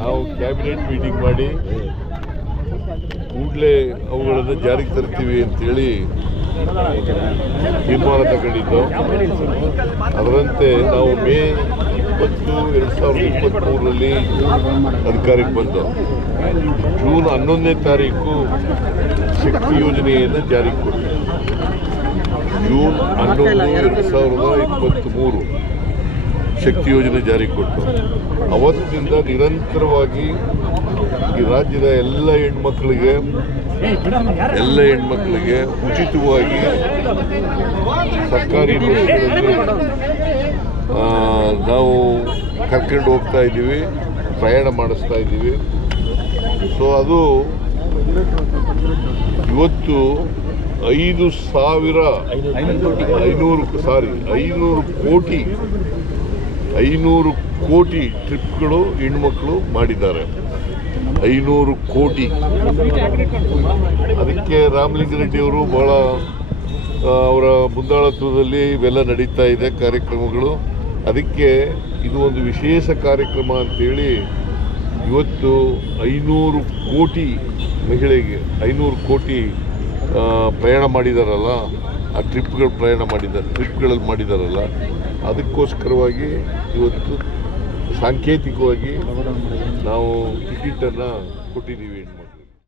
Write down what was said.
ನಾವು cabinet meeting ಮಾಡಿ ಕೂಡಲೇ ಅವುಗಳನ್ನು ಜಾರಿಗೆ ತರ್ತೀವಿ ಅಂತೇಳಿ ತೀರ್ಮಾನ ತಗೊಂಡಿದ್ದು. ಅದರಂತೆ ನಾವು ಮೇ 20, 2023ರಲ್ಲಿ ಅಧಿಕಾರಕ್ಕೆ ಬಂದು ಜೂನ್ 11ನೇ ತಾರೀಕು ಶಕ್ತಿ ಯೋಜನೆಯನ್ನು ಜಾರಿಗೆ ಕೊಟ್ಟು ಜೂನ್ 11, 2023 ಶಕ್ತಿ ಯೋಜನೆ ಜಾರಿಗೆ ಕೊಟ್ಟು ಅವತ್ತಿನಿಂದ ನಿರಂತರವಾಗಿ ಈ ರಾಜ್ಯದ ಎಲ್ಲ ಹೆಣ್ಮಕ್ಳಿಗೆ ಉಚಿತವಾಗಿ ಸರ್ಕಾರಿ ಬಸ್ಗಳಲ್ಲಿ ನಾವು ಕರ್ಕೊಂಡು ಹೋಗ್ತಾ ಇದ್ದೀವಿ, ಪ್ರಯಾಣ ಮಾಡಿಸ್ತಾ ಇದ್ದೀವಿ. ಸೊ ಅದು ಇವತ್ತು 500 ಕೋಟಿ ಟ್ರಿಪ್ಗಳು ಹೆಣ್ಮಕ್ಳು ಮಾಡಿದ್ದಾರೆ. 500 ಕೋಟಿ. ಅದಕ್ಕೆ ರಾಮಲಿಂಗಾರೆಡ್ಡಿಯವರು ಭಾಳ ಅವರ ಮುಂದಾಳತ್ವದಲ್ಲಿ ಇವೆಲ್ಲ ನಡೀತಾ ಇದೆ ಕಾರ್ಯಕ್ರಮಗಳು. ಅದಕ್ಕೆ ಇದು ಒಂದು ವಿಶೇಷ ಕಾರ್ಯಕ್ರಮ ಅಂತೇಳಿ ಇವತ್ತು 500 ಕೋಟಿ ಮಹಿಳೆಗೆ 500 ಕೋಟಿ ಪ್ರಯಾಣ ಮಾಡಿದಾರಲ್ಲ, ಆ ಟ್ರಿಪ್ಗಳಲ್ಲಿ ಮಾಡಿದಾರಲ್ಲ, ಅದಕ್ಕೋಸ್ಕರವಾಗಿ ಇವತ್ತು ಸಾಂಕೇತಿಕವಾಗಿ ನಾವು ಟಿಕೆಟನ್ನು ಕೊಟ್ಟಿದ್ದೀವಿ ಹೆಣ್ಮಕ್ಳು.